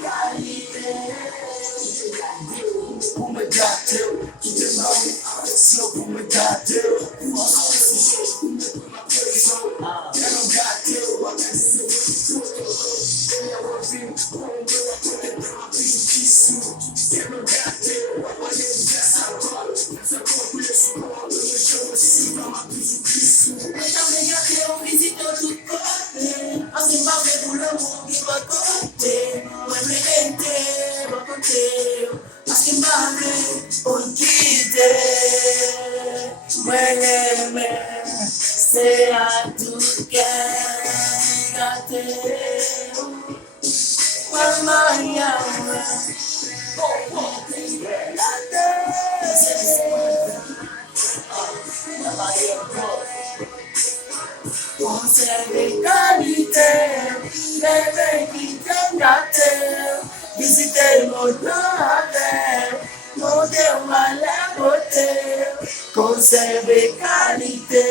qualité. Pour me gâter, qui te nomme, slow pour me gâter. Sea tu que conserve qualité, bébé qui t'aime gâter, visiter mon avec, mon Dieu ma la beauté, conserve qualité.